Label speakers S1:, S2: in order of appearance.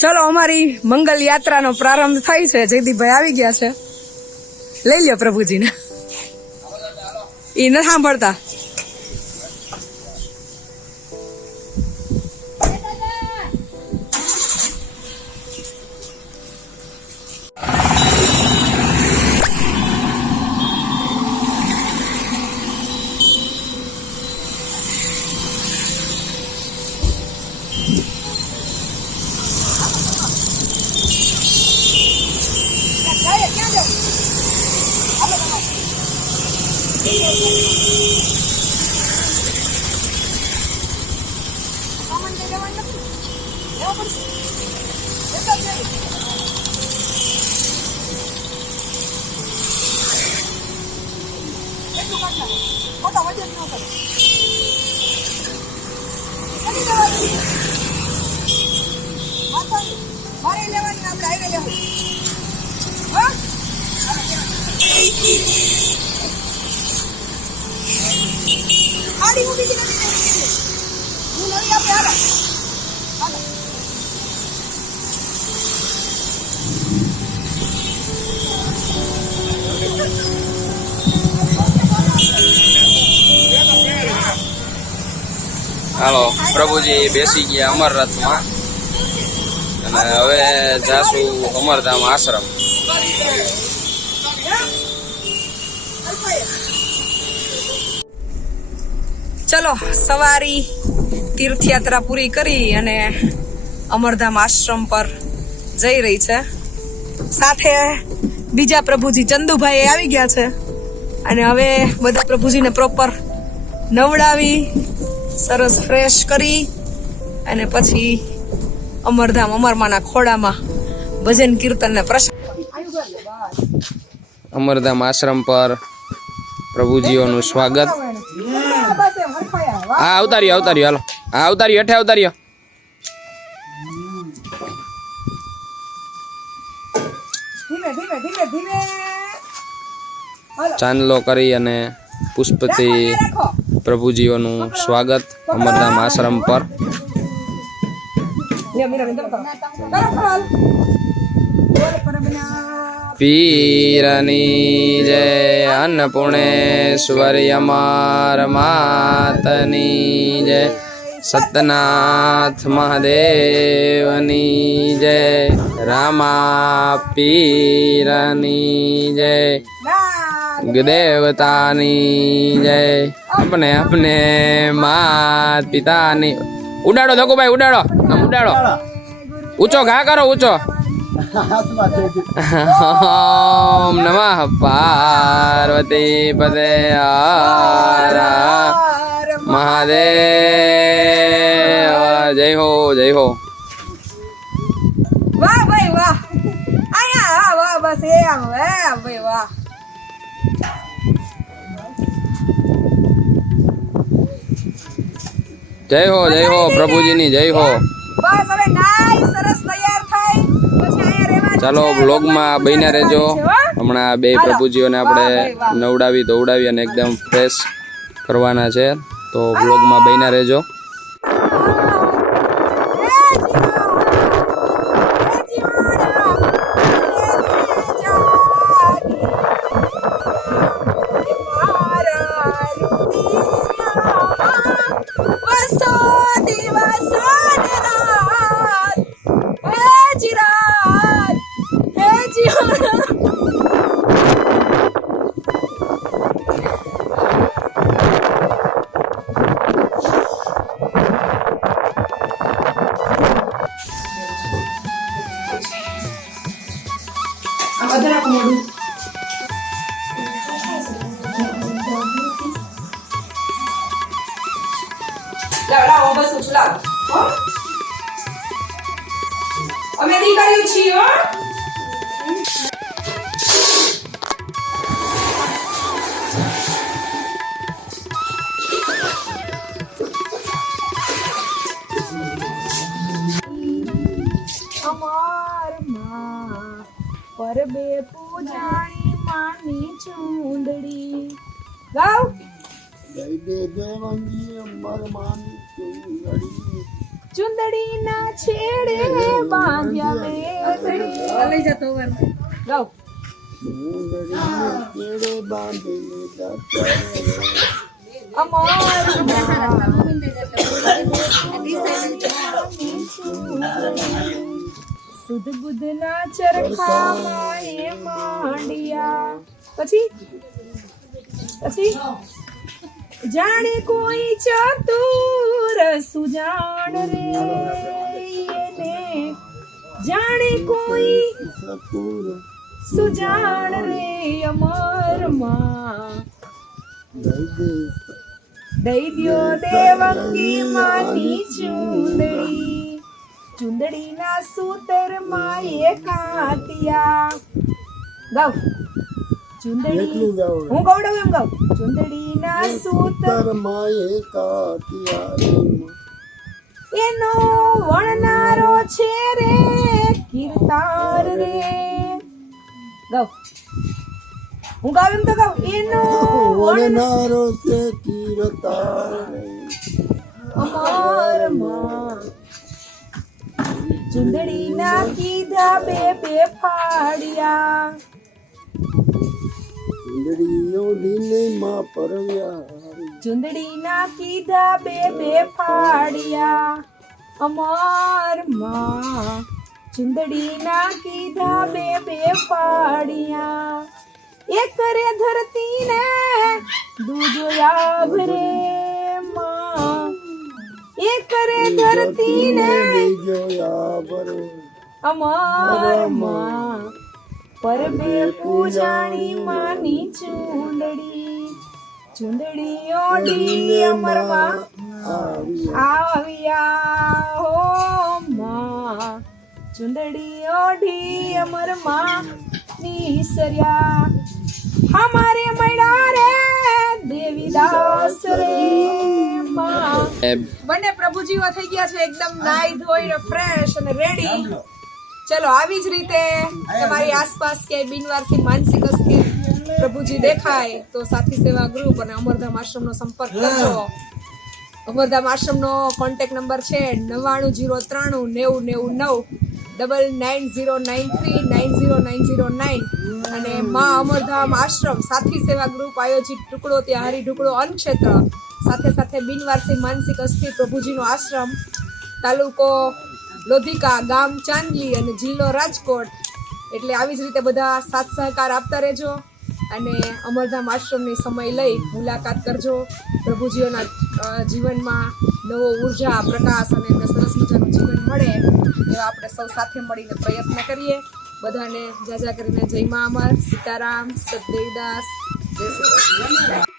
S1: ચલો, અમારી મંગલ યાત્રાનો પ્રારંભ થાય છે. જયદીપભાઈ આવી ગયા છે. લઈ લ્યો પ્રભુજીને. એ ન સાંભળતા. Vamos.
S2: હાલો, પ્રભુજી બેસી ગયા અમર રથમાં અને હવે જાશું અમરધામ આશ્રમ.
S1: ચલો, સવારી તીર્થયાત્રા પૂરી કરી અને અમરધામ આશ્રમ પર જઈ રહી છે. સાથે બીજા પ્રભુજી ચંદુભાઈ આવી ગયા છે. અને હવે બધા પ્રભુજીને પ્રોપર નવડાવી સરસ ફ્રેશ કરી અને પછી અમરધામ અમરમાના ખોડામાં ભજન કીર્તન ને પ્રસાદ.
S2: અમરધામ આશ્રમ પર પ્રભુજીઓનું સ્વાગત. હા અવતાર્યો અવતાર્યો હાલો. હા અવતાર્યો હેઠે અવતાર્યો
S1: ધીમે ધીમે ધીમે ધીમે.
S2: ચાંદલો કરી અને પુષ્પથી પ્રભુજીઓનું સ્વાગત અમરધામ આશ્રમ પર. પીરની જય અન્નપૂર્ણેશ્વરી અમાર માતની જય. સતનાથ મહાદેવની જય. રામા પીરની જય. દેવતાની જય. આપને આપને માત પિતાની. ઉડાડો ધકુભાઈ ઉડાડો. ઉડાડો. ઊંચો ઘા કરો, ઊંચો. ઓમ નમઃ પાર્વતી પદે મહાદેવ. જય હો જય હો.
S1: વાહ ભાઈ વાહ. આયા વાહ બસ એમ વાહ, ભાઈ વાહ.
S2: જય હો જય હો પ્રભુજીની જય હો.
S1: બસ હવે નાઈ સરસ તૈયાર થઈ પછી અહીંયા રહેવાનું
S2: ચાલો
S1: વ્લોગમાં
S2: બ્લોગમાં બન્યા રહેજો. હમણાં બે પ્રભુજીઓને આપણે નવડાવી ધોવડાવી અને એકદમ ફ્રેશ કરવાના છે. તો બ્લોગમાં બન્યા રહેજો.
S1: લાવ લાવ બસ જ લાવ હો અમે દીકરીઓ છીએ હો પરબે પૂજાણી માની ચૂંદડી ગાવ
S3: જય દેવંગી અમર માની ચુંદડી
S1: ચુંદડીના છેડે બાંધ્યા મેઘડી લઈ જતો ગાઓ અમર સુધ ના ચરખામાં એ માંડિયા. પછી? પછી? જાણે કોઈ ચતુર સુજાણ રે જાણે કોઈ સુજાણ રે અમરમાં. દઈ દ્યો દેવંગી માની ચુંદડી. ચુંદડીના સૂતરમાં એ કાંતિયા. ગાવ. ચુંદડી હું ગવડું એમ ગાવ ચુંદડીના સૂતર એનો વણનારો છે રે કીર્તાર રે. ગાવ હું ગાવ એમ તો ગાવ એનો
S3: વણનારો છે કીર્તાર
S1: અમરમાં ચુંદડીના કીધા બે બે ફાડ્યા
S3: ચુંદડીઓ દિનેમાં પરવ્યા.
S1: ચુંદડીના કીધા બે બે ફાડિયા અમરમાં ચુંદડીના કીધા બે બે ફાડ્યા એક રે ધરતીને દૂજો યાભ રે રે ધરતીને
S3: બીજો યાબરે
S1: અમારમાં પરબે પૂજાણી માની ચૂંદડી. ચૂંદડી ઓડી અમરમાં આવ્યા હો માં. ચૂંદડી ઓઢી અમરમાં નીસર્યા હમારે મળ્યા રે દેવીદાસ રે માં. બંને પ્રભુજીઓ થઈ ગયા છે એકદમ નાઈ ધોઈને ફ્રેશ અને રેડી ચલો આવી જ રીતે તમારી આસપાસ કે બિનવારસી માનસિક અસ્થિર પ્રભુજી દેખાય તો સાથી સેવા ગ્રુપ અને અમરધામ આશ્રમનો સંપર્ક કરજો. અમરધામ આશ્રમનો કોન્ટેક્ટ નંબર છે નવ્વાણું જીરો ત્રાણું નેવું નેવું નવ double nine zero nine three nine zero nine zero nine અને મા અમરધામ આશ્રમ સાથી સેવા ગ્રુપ આયોજિત ટુકડો ત્યાં હરી ઢુકડો અન્નક્ષેત્ર. સાથે સાથે બિનવારસી માનસિક અસ્થિર પ્રભુજીનો આશ્રમ, તાલુકો લોધિકા, ગામ ચાંદલી અને જિલ્લો રાજકોટ. એટલે આવી જ રીતે બધા સાથ સહકાર આપતા રહેજો અને અમરધામ આશ્રમની સમય લઈ મુલાકાત કરજો. પ્રભુજીઓના જીવનમાં નવો ઊર્જા, પ્રકાશ અને સરસ મજાનું જીવન મળે એવા આપણે સૌ સાથે મળીને પ્રયત્ન કરીએ. બધાને જાજા કરીને જય મા અમર. સીતારામ સતદેવદાસ જય શ્રી